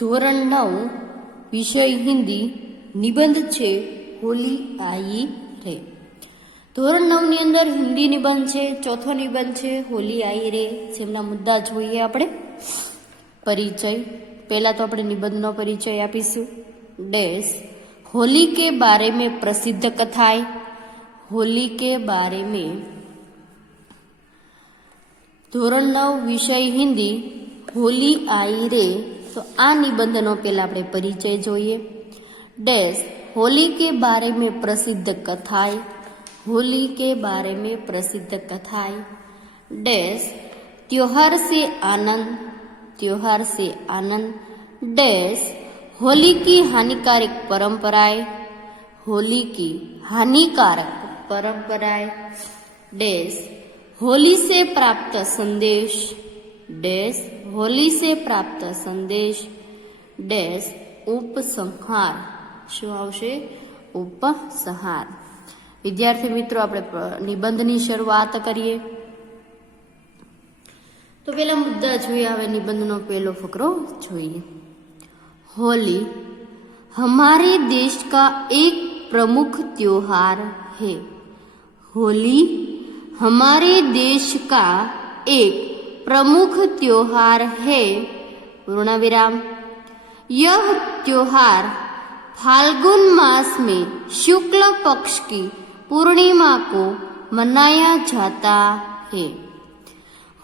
ધોરણ 9 વિષય હિન્દી નિબંધ છે હોલી આઈ રે। ધોરણ 9 ની અંદર હિન્દી નિબંધ છે, ચોથો નિબંધ છે હોલી આઈ રે। જેમના મુદ્દા જોઈએ આપણે। પરિચય, પહેલા તો આપણે નિબંધનો પરિચય આપીશું। ડેશ होली के बारे में प्रसिद्ध कथाएं। होली के बारे में ધોરણ 9 વિષય હિન્દી હોલી આઈ રે। तो आ निबंधनो पहला આપણે परिचय જોઈએ। डैश होली के बारे में प्रसिद्ध कथाएं। होली के बारे में प्रसिद्ध कथाएं। डैश त्योहार से आनंद। त्योहार से आनंद। डैश होली की हानिकारक परंपराएं। होली की हानिकारक परंपराएं। डैश होली से प्राप्त संदेश। डैश होली से प्राप्त संदेश। डैश उपसंहार। શું આવશે? ઉપસંહાર। વિદ્યાર્થી મિત્રો, આપણે નિબંધની શરૂઆત કરીએ। તો પહેલા મુદ્દા જોઈએ, હવે નિબંધનો પહેલો ફકરો જોઈએ। होली हमारे देश का एक प्रमुख त्योहार है। होली हमारे देश का एक प्रमुख त्योहार है। पूर्ण विराम। यह त्योहार फाल्गुन मास में शुक्ल पक्ष की पूर्णिमा को मनाया जाता है।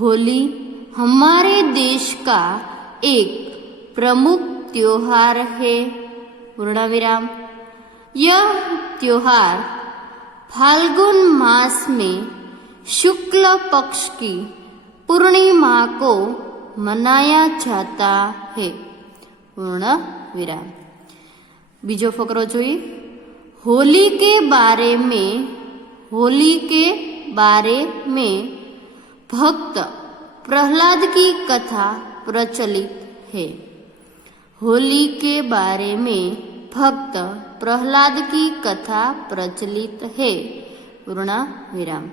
होली हमारे देश का एक प्रमुख त्योहार है। पूर्ण विराम। यह त्योहार फाल्गुन मास में शुक्ल पक्ष की पूर्णिमा को मनाया जाता है। पूर्ण विराम। बीजो फकरो જોઈએ। होली के बारे में, होली के बारे में भक्त प्रहलाद की कथा प्रचलित है। होली के बारे में भक्त प्रहलाद की कथा प्रचलित है। पूर्ण विराम।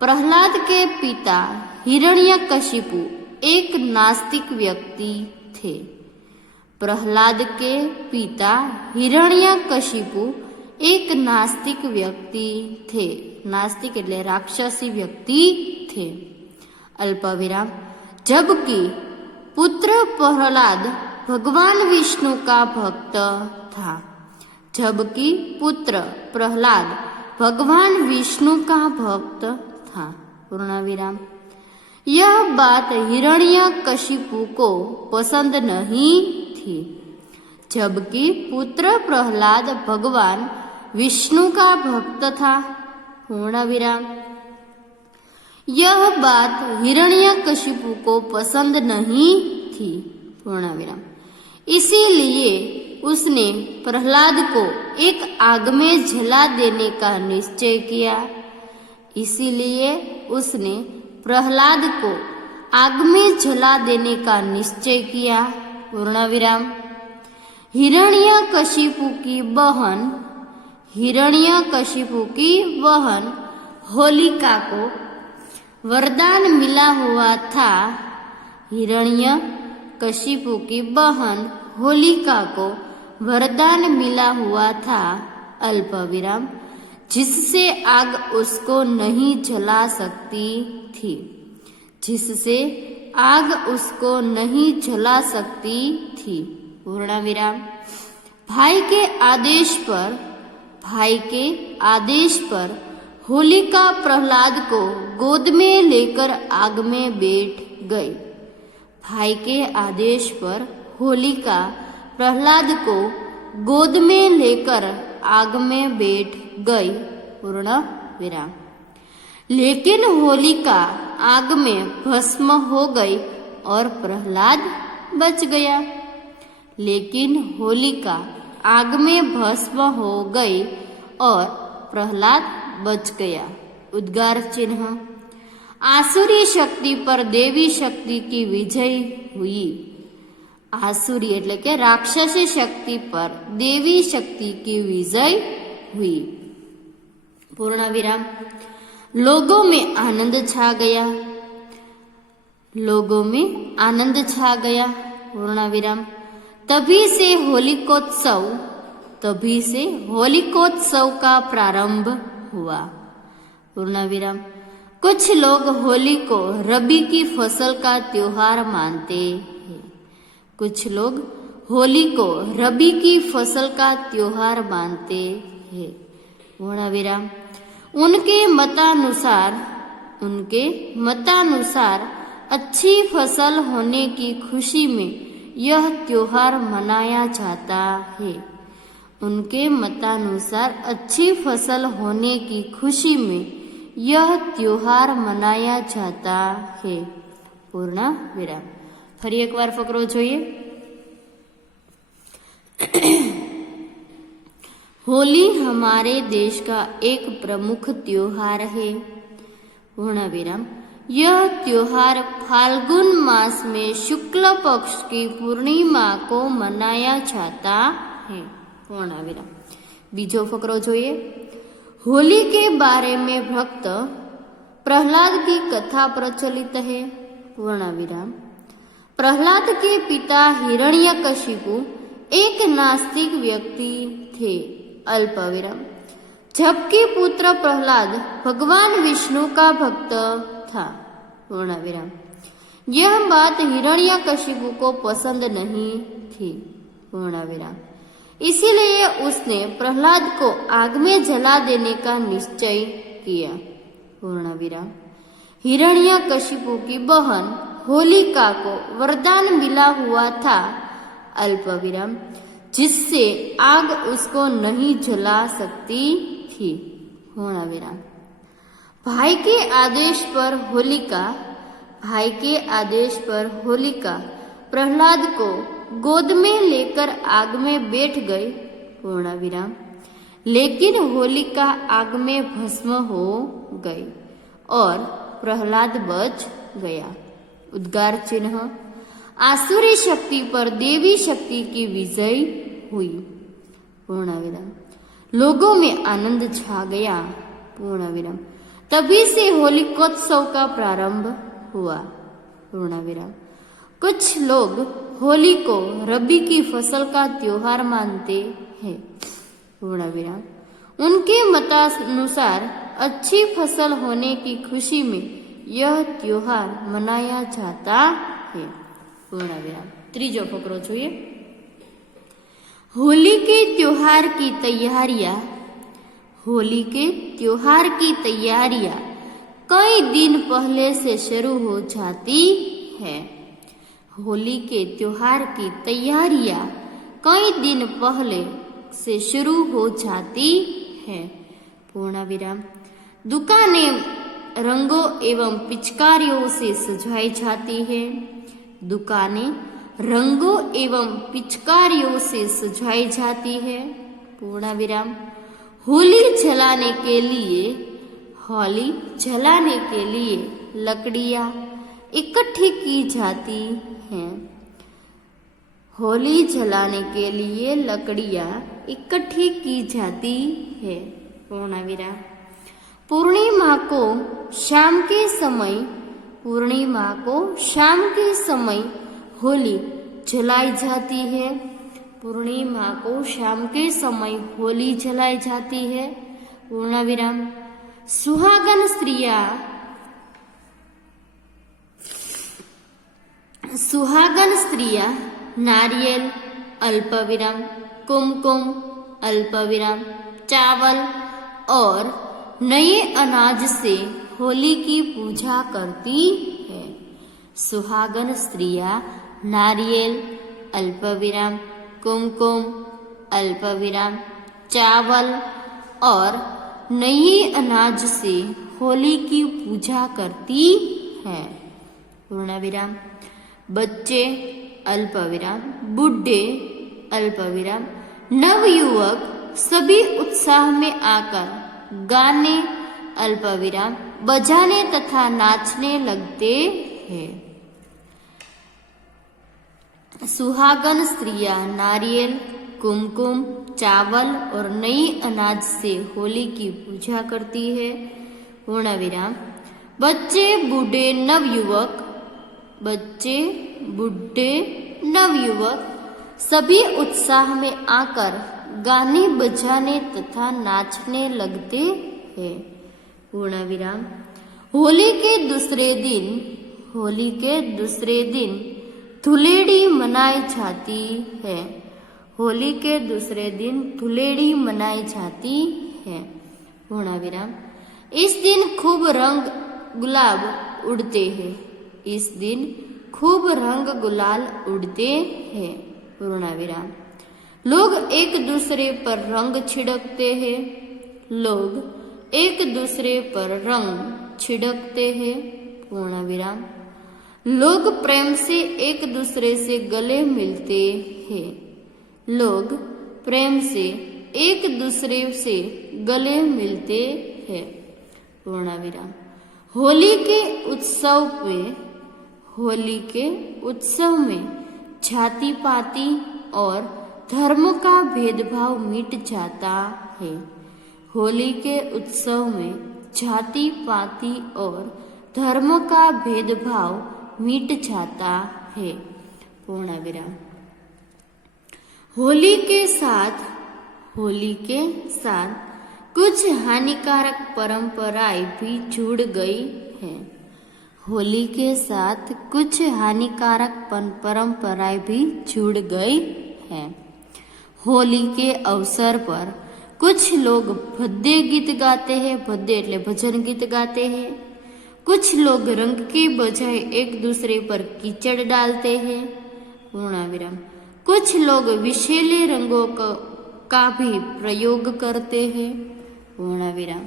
प्रहलाद के पिता हिरण्यकशिपु एक नास्तिक व्यक्ति थे। प्रहलाद के पिता हिरण्यकशिपु एक नास्तिक व्यक्ति थे। नास्तिक એટલે राक्षसी व्यक्ति थे। अल्पविराम। जबकि पुत्र प्रहलाद भगवान विष्णु का भक्त था। जबकि पुत्र प्रहलाद भगवान विष्णु का भक्त था। पूर्ण विराम। यह बात हिरण्यकशिपु को पसंद नहीं थी। जबकि पुत्र प्रहलाद भगवान विष्णु का भक्त था। पूर्ण विराम। यह बात हिरण्यकशिपु को पसंद नहीं थी। पूर्ण विराम। इसीलिए उसने प्रहलाद को एक आग में जला देने का निश्चय किया। इसीलिए उसने प्रहलाद को आग में जला देने का निश्चय किया। पूर्ण विराम। हिरण्यकशिपु की बहन, हिरण्यकशिपु की बहन होलिका को वरदान मिला हुआ था। हिरण्यकशिपु की बहन होलिका को वरदान मिला हुआ था। अल्पविराम। जिससे आग उसको नहीं जला सकती थी। जिससे आग उसको नहीं जला सकती थी। पूर्ण विराम। भाई के आदेश पर, भाई के आदेश पर होलिका प्रहलाद को गोद में लेकर आग में बैठ गई। भाई के आदेश पर होलिका प्रहलाद को गोद में लेकर आग में बैठ गई। पूर्ण विराम। लेकिन होलिका आग में भस्म हो गई और प्रहलाद बच गया। लेकिन होलिका आग में भस्म हो गई और प्रहलाद बच गया। उद्गार चिन्ह। आसुरी शक्ति पर देवी शक्ति की विजय हुई। आसुरी એટલે કે રાક્ષસી શક્તિ પર દેવી શક્તિ की विजय हुई। पूर्ण विराम। लोगों में आनंद छा गया। लोगों में आनंद छा गया। पूर्ण विराम। तभी से होलिकोत्सव का प्रारंभ हुआ। पूर्ण विराम। कुछ लोग होली को रबी की फसल का त्योहार मानते हैं। कुछ लोग होली को रबी की फसल का त्योहार मानते हैं। पूर्ण विराम। उनके मतानुसार अच्छी फसल होने की खुशी में यह त्योहार मनाया जाता है। उनके मतानुसार अच्छी फसल होने की खुशी में यह त्योहार मनाया जाता है। पूर्ण विराम। फरी एक बार फकरो જોઈએ। होली हमारे देश का एक प्रमुख त्योहार है। पूर्ण विराम। यह त्योहार फाल्गुन मास में शुक्ल पक्ष की पूर्णिमा को मनाया जाता है। पूर्ण विराम। बीजो फकरो જોઈએ। होली के बारे में भक्त प्रहलाद की कथा प्रचलित है। पूर्ण विराम। प्रहलाद के पिता हिरण्यकशिपु एक नास्तिक व्यक्ति थे। अल्प विराम। जबकि पुत्र प्रहलाद भगवान विष्णु का भक्त था। पूर्ण विराम। यह बात हिरण्यकशिपु को पसंद नहीं थी। पूर्ण विराम। इसीलिए उसने प्रहलाद को आग में जला देने का निश्चय किया। पूर्ण विराम। हिरण्यकशिपु की बहन होलिका को वरदान मिला हुआ था। अल्प विराम। जिससे आग उसको नहीं जला सकती थी। पूर्ण विराम। भाई के आदेश पर होलिका प्रहलाद को गोद में लेकर आग में बैठ गई। पूर्ण विराम। लेकिन होलिका आग में भस्म हो गई और प्रहलाद बच गया। उद्गार चिन्ह। आसुरी शक्ति पर देवी शक्ति की विजय हुई। पूर्ण विराम। लोगों में आनंद छा गया। पूर्ण विराम। तभी से होलिकोत्सव का प्रारंभ हुआ। पूर्ण विराम। कुछ लोग होली को रबी की फसल का त्योहार मानते हैं। पूर्ण विराम। उनके मतानुसार अच्छी फसल होने की खुशी में यह त्योहार मनाया जाता है। पूर्ण विराम। त्रीजो फकरो જોઈએ। होली के त्योहार की तैयारियां कई दिन पहले से शुरू हो जाती है। होली के त्योहार की तैयारियां कई दिन पहले से शुरू हो जाती है। पूर्ण विराम। दुकानें रंगों एवं पिचकारियों से सजाई जाती है। दुकानें रंगों एवं पिचकारियों से सजाई जाती है। पूर्ण विराम। होली जलाने के लिए लकड़ियां इकट्ठी की जाती हैं। होली जलाने के लिए लकड़ियां इकट्ठी की जाती है। पूर्ण विराम। पूर्णिमा को शाम के समय होली जलाई जाती है। पूर्णिमा को शाम के समय होली जलाई जाती है। पूर्ण विराम। सुहागन स्त्रियां नारियल अल्प विराम, कुमकुम अल्प विराम, चावल और नए अनाज से होली की पूजा करती है। सुहागन स्त्रियां नारियल अल्प विराम, कुमकुम अल्प विराम, चावल और नए अनाज से होली की पूजा करती है। पूर्ण विराम। बच्चे अल्प विराम, बूढ़े अल्प विराम, नवयुवक सभी उत्साह में आकर गाने अल्प विराम बजाने तथा नाचने लगते हैं। सुहागन स्त्रियां नारियल, कुमकुम, चावल और नई अनाज से होली की पूजा करती है। पूर्ण विराम। बच्चे बूढ़े नवयुवक सभी उत्साह में आकर गाने बजाने तथा नाचने लगते हैं। पूर्ण विराम। होली के दूसरे दिन धुलेड़ी मनाई जाती है। होली के दूसरे दिन धुलेड़ी मनाई जाती है। पूर्ण विराम। इस दिन खूब रंग गुलाब उड़ते हैं। इस दिन खूब रंग गुलाल उड़ते हैं। पूर्ण विराम। लोग एक दूसरे पर रंग छिड़कते हैं। लोग एक दूसरे पर रंग छिड़कते हैं। पूर्ण विराम। लोग प्रेम से एक दूसरे से गले मिलते हैं। लोग प्रेम से एक दूसरे से गले मिलते हैं। पूर्ण विराम। होली के उत्सव में जाति पाति और धर्म का भेदभाव मिट जाता है। होली के उत्सव में जाति पाति और धर्म का भेदभाव मिट जाता है। पूर्ण विराम। होली के साथ कुछ हानिकारक परंपराएं भी जुड़ गई हैं। होली के साथ कुछ हानिकारक परंपराएं भी जुड़ गई हैं। होली के अवसर पर कुछ लोग भद्दे गीत गाते हैं। भद्दे એટલે भजन गीत गाते हैं। कुछ लोग रंग के बजाय एक दूसरे पर कीचड़ डालते हैं। पूर्ण विराम। कुछ लोग विषैले रंगों का भी प्रयोग करते हैं। पूर्ण विराम।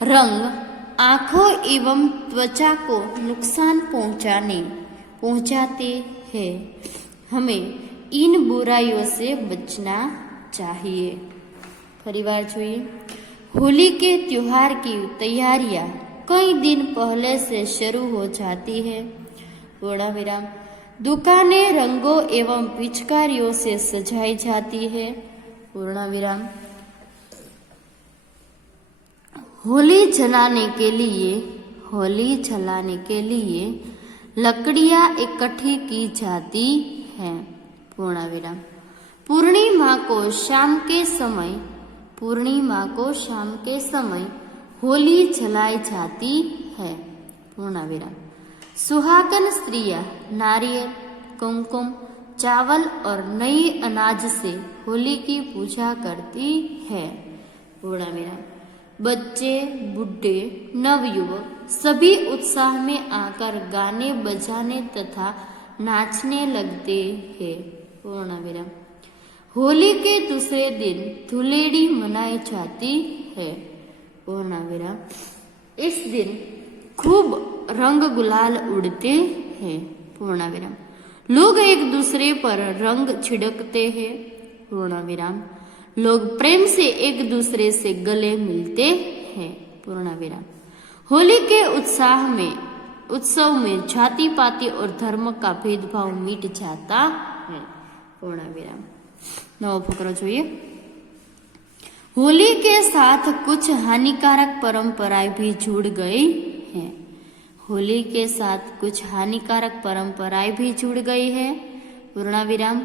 रंग आंखों एवं त्वचा को नुकसान पहुंचाते हैं। हमें इन बुराइयों से बचना चाहिए। परिवार જોઈએ। होली के त्योहार की तैयारियां कई दिन पहले से शुरू हो जाती है। पूर्ण विराम। दुकानें रंगों एवं पिचकारियों से सजाई जाती है। पूर्ण विराम। होली जलाने के लिए लकड़ियां इकट्ठी की जाती हैं। पूर्ण विराम। पूर्णिमा को शाम के समय होली जलाई जाती है। पूर्ण विराम। सुहागन स्त्रियां नारियल, कुमकुम, चावल और नए अनाज से होली की पूजा करती है। पूर्ण विराम। बच्चे, बूढ़े, नवयुवक सभी उत्साह में आकर गाने बजाने तथा नाचने लगते हैं। पूर्ण विराम। होली के दूसरे दिन धुलेड़ी मनाई जाती है। पूर्ण विराम। इस दिन खूब रंग गुलाल उड़ते हैं। पूर्ण विराम। लोग एक दूसरे पर रंग छिड़कते हैं। पूर्ण विराम। लोग प्रेम से एक दूसरे से गले मिलते हैं। पूर्ण विराम। होली के उत्सव में जाति पाति और धर्म का भेदभाव मिट जाता है। पूर्ण विराम। नवो फकरो જોઈએ। होली के साथ कुछ हानिकारक परंपराएं भी जुड़ गई हैं। होली के साथ कुछ हानिकारक परंपराएं भी जुड़ गई है। पूर्ण विराम।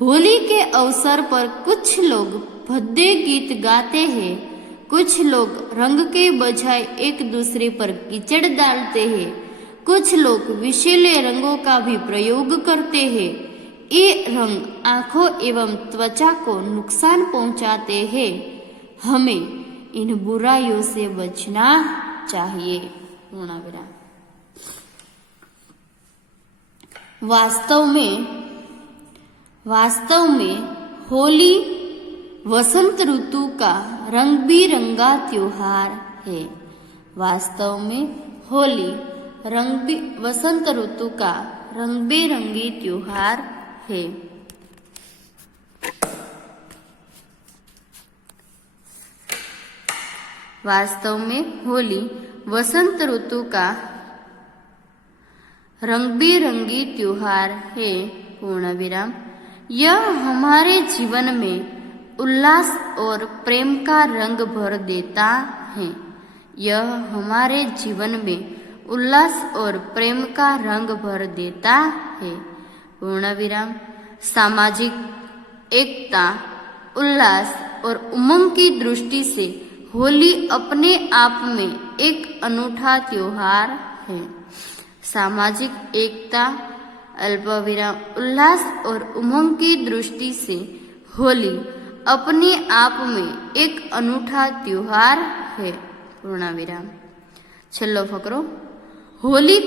होली के अवसर पर कुछ लोग भद्दे गीत गाते हैं। कुछ लोग रंग के बजाय एक दूसरे पर कीचड़ डालते हैं। कुछ लोग विषैले रंगों का भी प्रयोग करते हैं। ये रंग आंखों एवं त्वचा को नुकसान पहुंचाते हैं। हमें इन बुराइयों से बचना चाहिए। पूर्ण विराम। वास्तव में होली वसंत ऋतु का रंग बिरंगा त्योहार है। वास्तव में होली वसंत ऋतु का रंग बिरंगी त्योहार है। वास्तव में होली वसंत ऋतु का रंग बिरंगी त्योहार है। पूर्ण विराम। यह हमारे जीवन में उल्लास और प्रेम का रंग भर देता है। यह हमारे जीवन में उल्लास और प्रेम का रंग भर देता है। पूर्ण विराम। सामाजिक एकता, उल्लास और उमंग की दृष्टि से होली अपने आप में एक अनूठा त्योहार है। सामाजिक एकता, अल्पविराम उल्लास और उमंग की दृष्टि से होली अपने आप में एक अनूठा त्योहार है। पूर्णविराम। छेल्लो फकरो, होली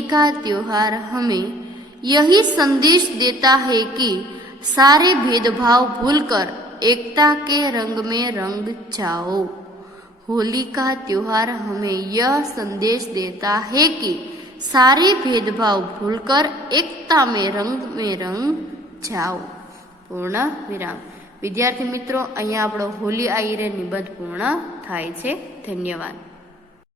का त्योहार हमें यही संदेश देता है कि सारे भेदभाव भूलकर एकता के रंग में रंग जाओ। होली का त्योहार हमें यह संदेश देता है कि सारे भेदभाव भूलकर एकता में रंग जाओ। पूर्ण विराम। विद्यार्थी मित्रों, अहींया आपणो होली आयरे निबंध पूर्ण थाय छे। धन्यवाद।